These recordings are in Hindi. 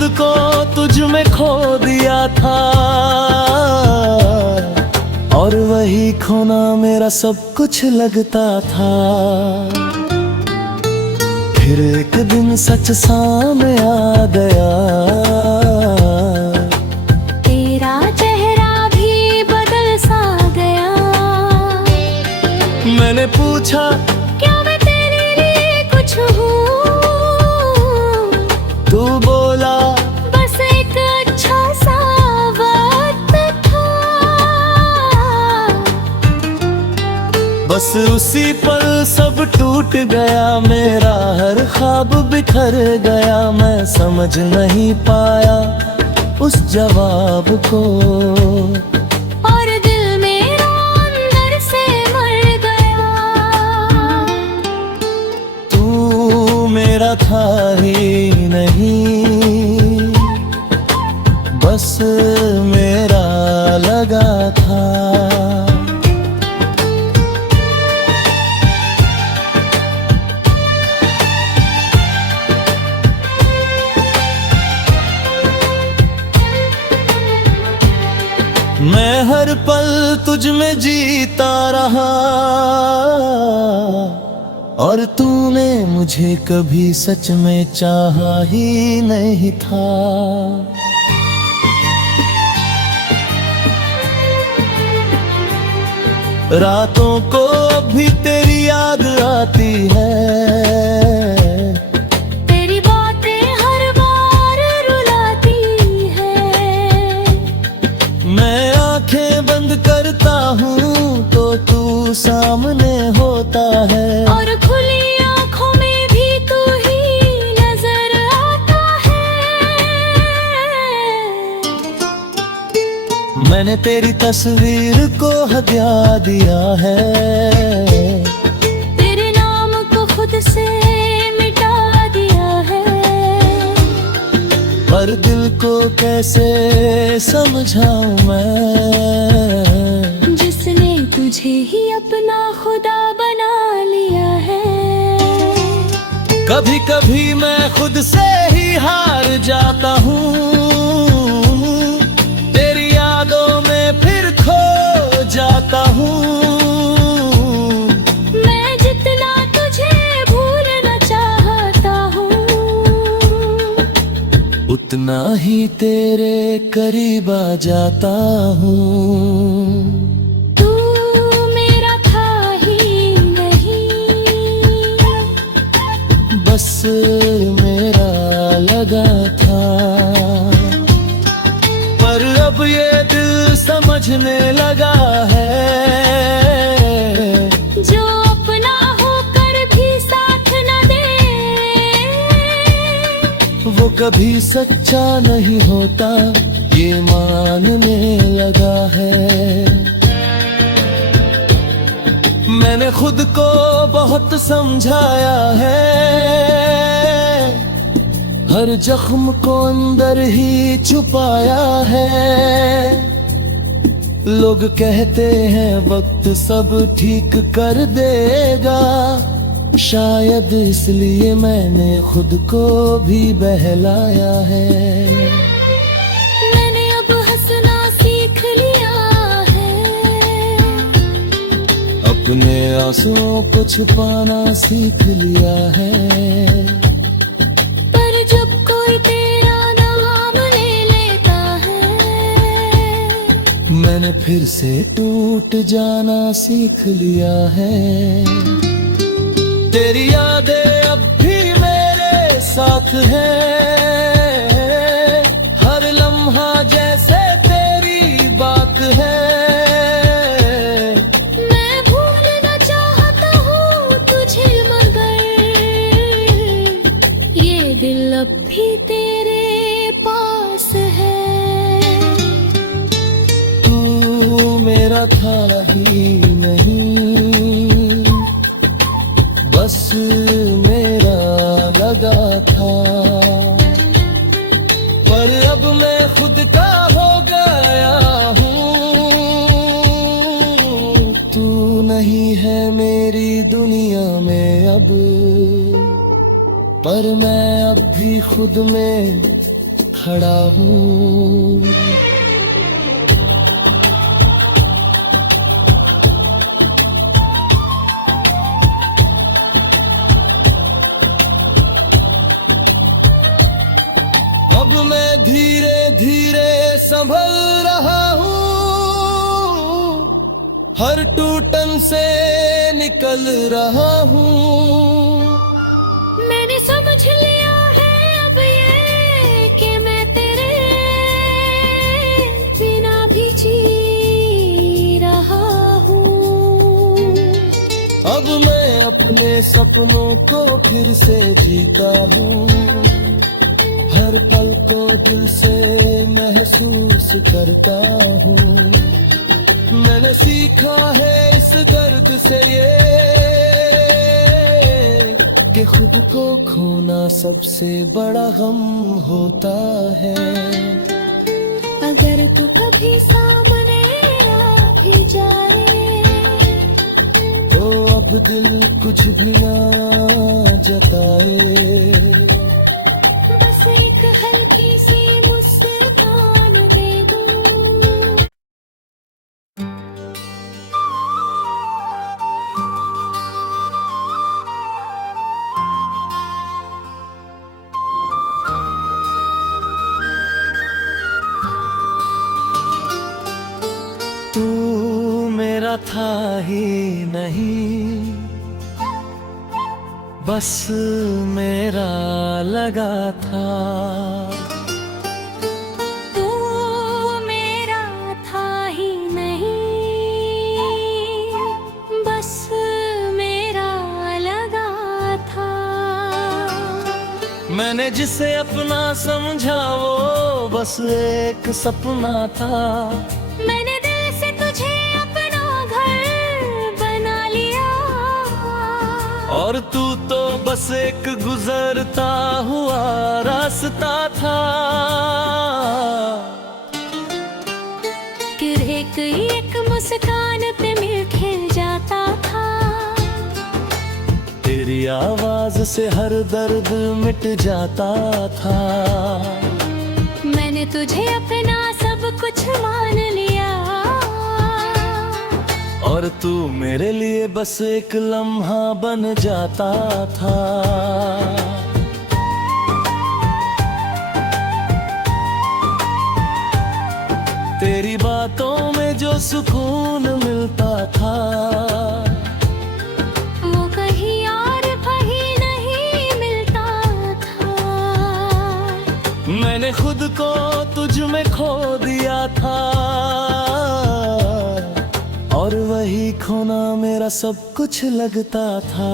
खुद को तुझ में खो दिया था, और वही खोना मेरा सब कुछ लगता था। फिर एक दिन सच सामने आ गया, तेरा चेहरा भी बदल सा गया। मैंने पूछा क्या मैं तेरे लिए कुछ हूँ? तू बोला बस एक अच्छा सा वक्त था। बस उसी पल सब टूट गया, मेरा हर ख्वाब बिखर गया। मैं समझ नहीं पाया उस जवाब को, और दिल मेरा अंदर से मर गया। तू मेरा था ही नहीं, बस मेरा लगा था। मैं हर पल तुझ में जीता रहा, और तूने मुझे कभी सच में चाहा ही नहीं था। रातों को भी तेरी याद आती है, करता हूँ तो तू सामने होता है, और खुली आँखों में भी तू ही नजर आता है। मैंने तेरी तस्वीर को हदिया दिया है, तेरे नाम को खुद से मिटा दिया है। पर दिल को कैसे समझाऊं मैं, तुझे ही अपना खुदा बना लिया है। कभी कभी मैं खुद से ही हार जाता हूँ, तेरी यादों में फिर खो जाता हूँ। मैं जितना तुझे भूलना चाहता हूँ, उतना ही तेरे करीब आ जाता हूँ। बस मेरा लगा था, पर अब ये दिल समझने लगा है, जो अपना होकर भी साथ न दे, वो कभी सच्चा नहीं होता, ये मानने लगा है। मैंने खुद को बहुत समझाया है, हर जख्म को अंदर ही छुपाया है। लोग कहते हैं वक्त सब ठीक कर देगा, शायद इसलिए मैंने खुद को भी बहलाया है। अपने आंसुओं को छुपाना सीख लिया है, पर जब कोई तेरा नाम ले लेता है, मैंने फिर से टूट जाना सीख लिया है। तेरी यादें अब भी मेरे साथ हैं, हर लम्हा जैसे तेरी बात है। अब भी तेरे पास है, तू मेरा था ही नहीं, बस मेरा लगा था। पर अब मैं खुद का हो गया हूँ, तू नहीं है मेरी दुनिया में अब, पर मैं अब भी खुद में खड़ा हूँ। अब मैं धीरे धीरे संभल रहा हूँ, हर टूटन से निकल रहा हूँ। मैंने समझ लिया है अब ये कि मैं तेरे बिना भी जी रहा हूँ। अब मैं अपने सपनों को फिर से जीता हूँ, हर पल को दिल से महसूस करता हूँ। मैंने सीखा है इस दर्द से ये कि खुद को खोना सबसे बड़ा गम होता है। अगर तू कभी सामने आ भी जाए तो अब दिल कुछ भी ना जताए, बस एक हल्की सी मुस्कान दे दूं। तू मेरा था ही नहीं, बस मेरा लगा था। तू मेरा था ही नहीं, बस मेरा लगा था। मैंने जिसे अपना समझा वो बस एक सपना था। मैंने दिल से तुझे अपना घर बना लिया, और तू तो बस एक गुजरता हुआ रास्ता था। कि एक मुस्कान पे मिल खिल जाता था। तेरी आवाज से हर दर्द मिट जाता था। मैंने तुझे अपना सब कुछ मान लिया, और तू मेरे लिए बस एक लम्हा बन जाता था। तेरी बातों में जो सुकून मिलता था वो कहीं और कहीं नहीं मिलता था। मैंने खुद को तुझ में खो दिया था, और वही खोना मेरा सब कुछ लगता था।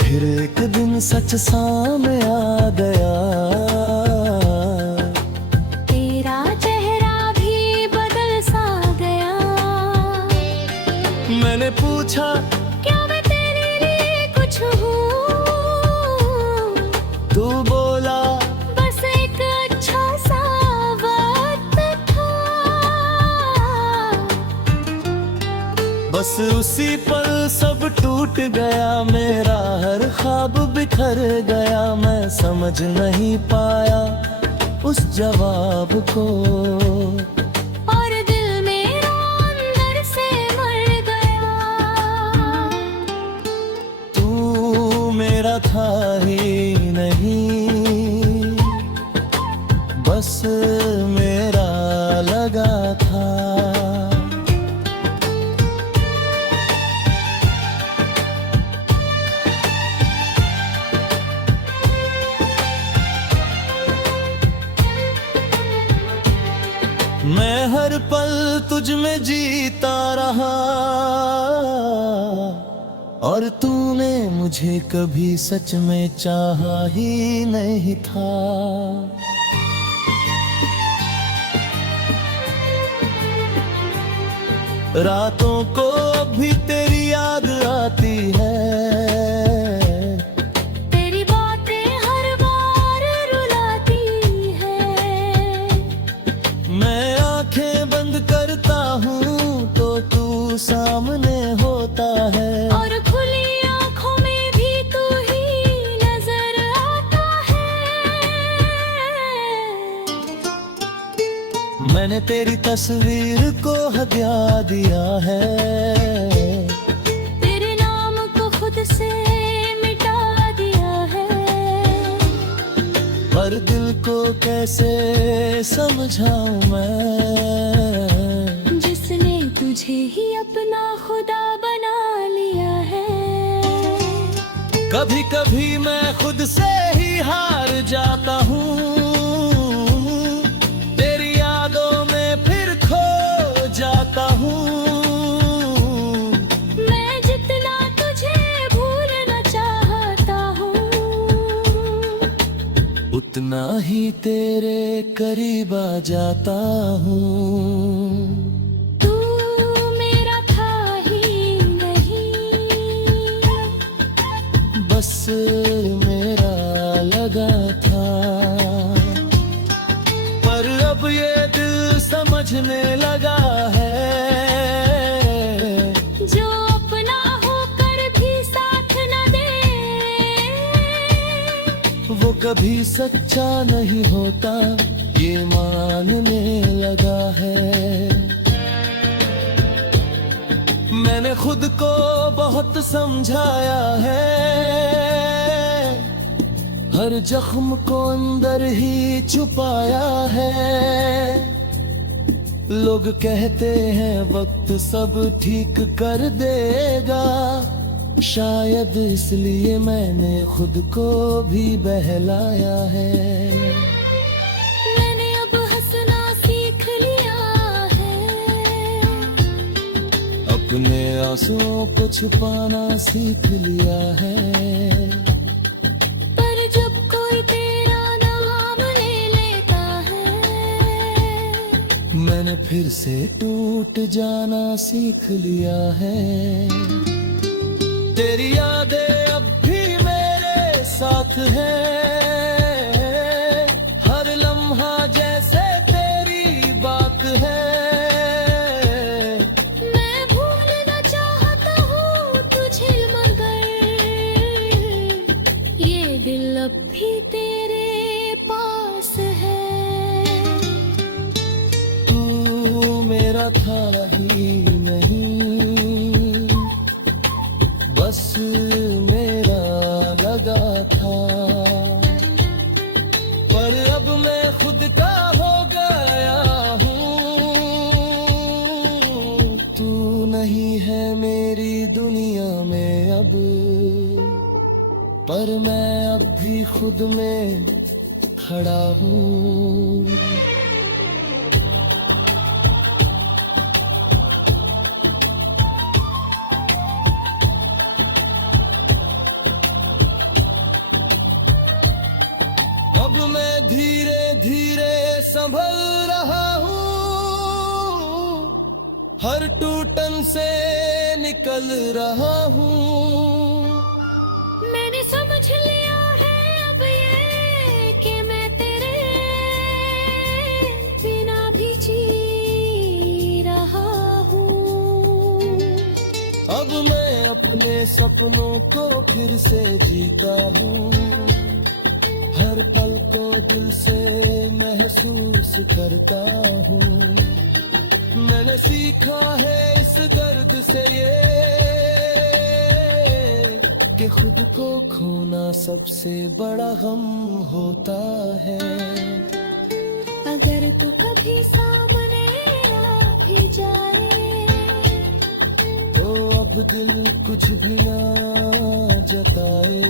फिर एक दिन सच सामने आ गया, तेरा चेहरा भी बदल सा गया। मैंने पूछा क्या मैं तेरे लिए कुछ हूँ? तू बोला बस एक अच्छा सा वक्त था। बस उसी पल सब टूट गया, मेरा हर ख्वाब बिखर गया। मैं समझ नहीं पाया उस जवाब को, और दिल मेरा अंदर से मर गया। तू मेरा था ही नहीं, बस मेरा लगा था। मैं हर पल तुझ में जीता रहा, और तूने मुझे कभी सच में चाहा ही नहीं था। रातों को भी तेरी याद आती है, तेरी बातें हर बार रुलाती है। मैं आंखें बंद करता हूँ तो तू सामने होता है, और खुली आंखों में भी तू ही नजर आता है। मैंने तेरी तस्वीर को हदिया दिया है, तेरे नाम को खुद से मिटा दिया है। पर दिल को कैसे समझाऊं मैं, जिसने तुझे ही अपना खुदा बना लिया है। कभी कभी मैं खुद से ही हार जाता हूँ, तेरी यादों में फिर खो जाता हूँ। मैं जितना तुझे भूलना चाहता हूँ, उतना ही तेरे करीब आ जाता हूँ। तू मेरा था ही नहीं, बस मेरा लगा था। पर अब ये दिल समझने लगा है, जो अपना होकर भी साथ न दे, वो कभी सच्चा नहीं होता, ये मानने लगा है। मैंने खुद को बहुत समझाया है, हर जख्म को अंदर ही छुपाया है। लोग कहते हैं वक्त सब ठीक कर देगा, शायद इसलिए मैंने खुद को भी बहलाया है। मैंने अब हंसना सीख लिया है, अपने आंसुओं को छुपाना सीख लिया है। पर जब कोई तेरा नाम ले लेता है, मैंने फिर से टूट जाना सीख लिया है। तेरी यादें अब भी मेरे साथ हैं, हर लम्हा जैसे तेरी बात है। मैं भूलना चाहता हूँ तुझे, मगर ये दिल अब भी तेरे पास है। तू मेरा था ही नहीं, बस मेरा लगा था। पर अब मैं खुद का हो गया हूँ, तू नहीं है मेरी दुनिया में अब, पर मैं अब भी खुद में खड़ा हूँ। अब मैं धीरे धीरे संभल रहा हूँ, हर टूटन से निकल रहा हूँ। मैंने समझ लिया है अब ये कि मैं तेरे बिना भी जी रहा हूँ। अब मैं अपने सपनों को फिर से जीता हूँ, हर पल को दिल से महसूस करता हूँ। मैंने सीखा है इस दर्द से ये, कि खुद को खोना सबसे बड़ा गम होता है। अगर तू कभी सामने आ भी जाए, तो अब दिल कुछ भी ना जताए,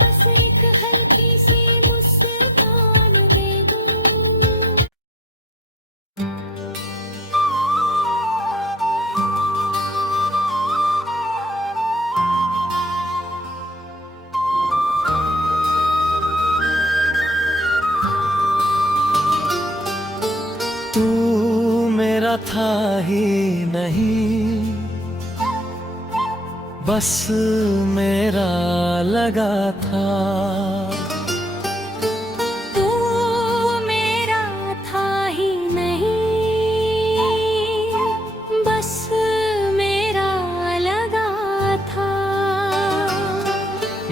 बस एक हल्की सी मुस्कान दे दूं। तू मेरा था ही नहीं, बस मेरा लगा था। तू मेरा था ही नहीं, बस मेरा लगा था।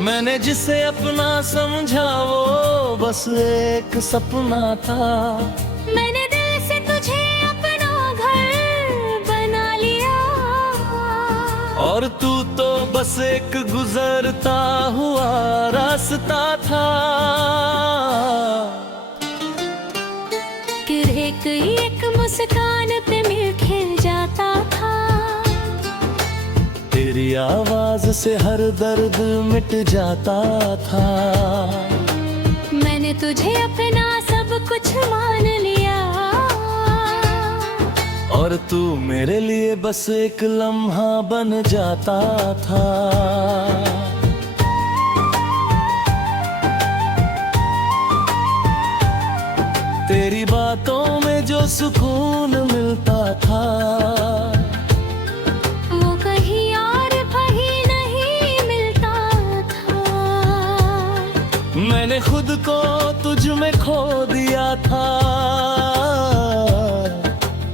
मैंने जिसे अपना समझा वो बस एक सपना था, मैंने दिल से तुझे अपना घर बना लिया। और तू तो बस एक गुजरता हुआ रास्ता था कि एक मुस्कान पे मिल खिल जाता था। तेरी आवाज से हर दर्द मिट जाता था। मैंने तुझे अपना सब कुछ मान लिया। और तू मेरे लिए बस एक लम्हा बन जाता था। तेरी बातों में जो सुकून मिलता था वो कहीं और कहीं नहीं मिलता था। मैंने खुद को तुझ में खो दिया था।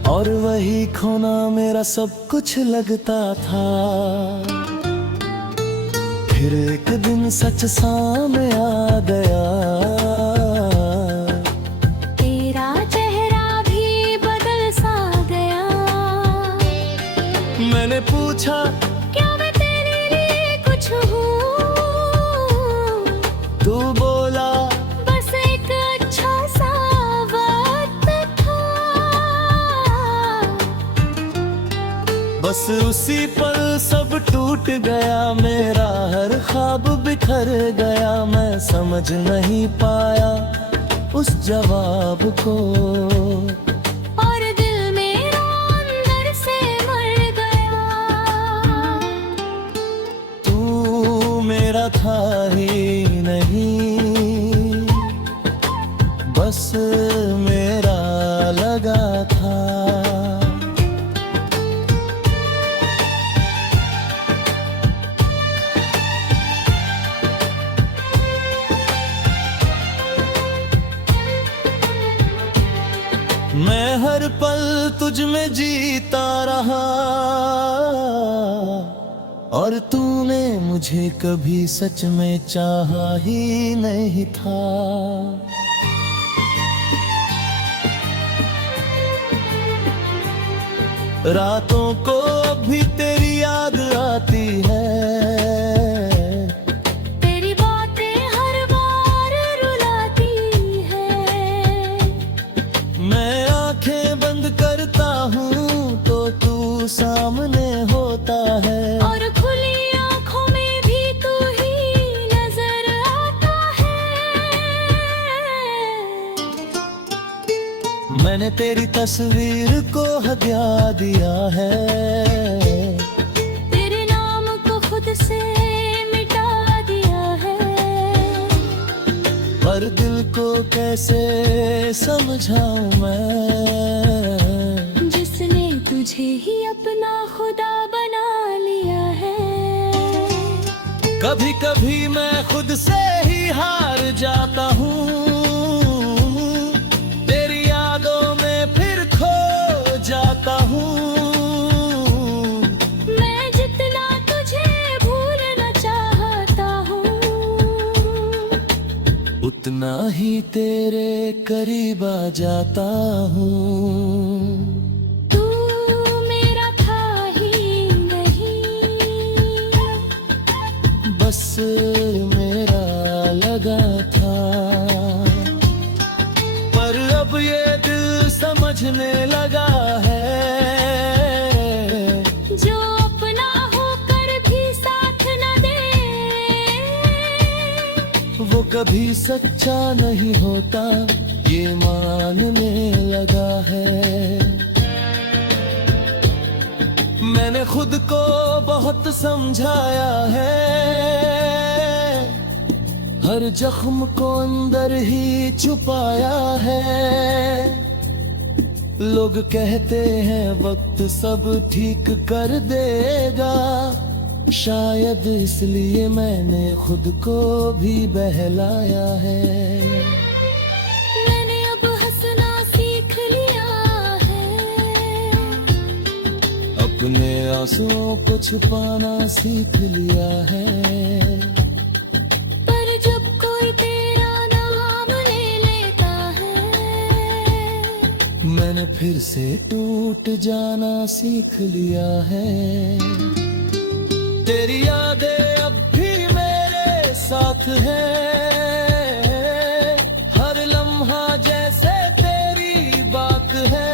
और वही खोना मेरा सब कुछ लगता था। फिर एक दिन सच सामने आ गया। तेरा चेहरा भी बदल सा गया। मैंने पूछा क्या मैं तेरे लिए कुछ हूँ? तू बोला बस एक अच्छा सा वक्त था। बस उसी पल सब टूट गया। मेरा हर ख्वाब बिखर गया। मैं समझ नहीं पाया उस जवाब को। और दिल मेरा अंदर से मर गया। तू मेरा था ही नहीं, बस मेरा लगा था। मैं हर पल तुझ में जीता रहा। और तूने मुझे कभी सच में चाहा ही नहीं था। रातों को भी तेरी याद आती है। तेरी बातें हर बार रुलाती है। मैं आंखें बंद करता हूँ तो तू सामने होता है। और खुली आंखों में भी तू ही नजर आता है। मैंने तेरी तस्वीर को हदिया दिया है। तेरे नाम को खुद से मिटा दिया है। पर दिल को कैसे समझाऊं मैं, जिसने तुझे ही अपना खुदा बना लिया है। कभी कभी मैं खुद से ही हार जाता हूँ। तेरी यादों में फिर खो जाता हूँ। मैं जितना तुझे भूलना चाहता हूँ, उतना ही तेरे करीब आ जाता हूँ। तू मेरा था ही नहीं, बस मेरा लगा था। पर अब ये दिल समझने लगा है। जो अपना होकर भी साथ न दे, वो कभी सच्चा नहीं होता, ये मानने लगा है। मैंने खुद को बहुत समझाया है। हर जख्म को अंदर ही छुपाया है। लोग कहते हैं वक्त सब ठीक कर देगा। शायद इसलिए मैंने खुद को भी बहलाया है। मैंने अब हंसना सीख लिया है। अपने आंसुओं को छुपाना सीख लिया है। पर जब कोई तेरा नाम ले लेता है, फिर से टूट जाना सीख लिया है। तेरी यादें अब भी मेरे साथ हैं, हर लम्हा जैसे तेरी बात है।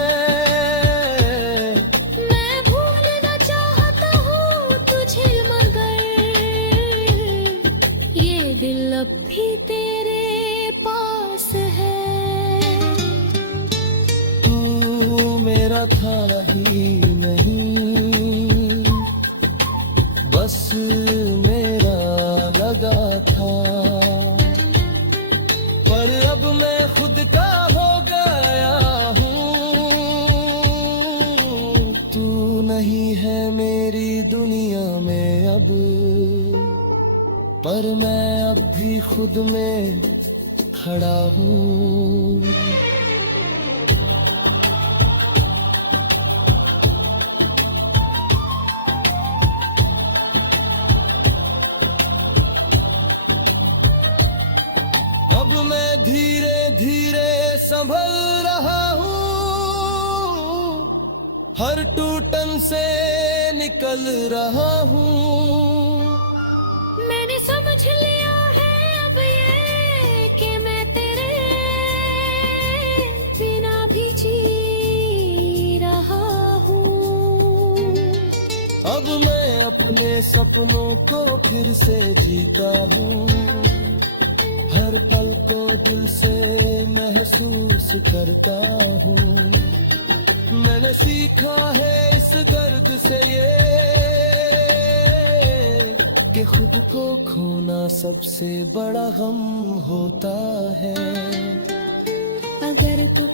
मैं भूलना चाहता हूँ तुझे, मगर ये दिल अब भी तेरे पास है। तू मेरा था ही नहीं, बस मेरा लगा था, पर अब मैं खुद का हो गया हूँ। तू नहीं है मेरी दुनिया में अब, पर मैं अब भी खुद में खड़ा हूँ। अब मैं धीरे धीरे संभल रहा हूँ, हर टूटन से निकल रहा हूँ। मैंने समझ लिया है अब ये कि मैं तेरे बिना भी जी रहा हूँ। अब मैं अपने सपनों को फिर से जीता हूँ, हर पल को दिल से महसूस करता हूँ। मैंने सीखा है इस दर्द से ये, कि खुद को खोना सबसे बड़ा गम होता है। अगर तू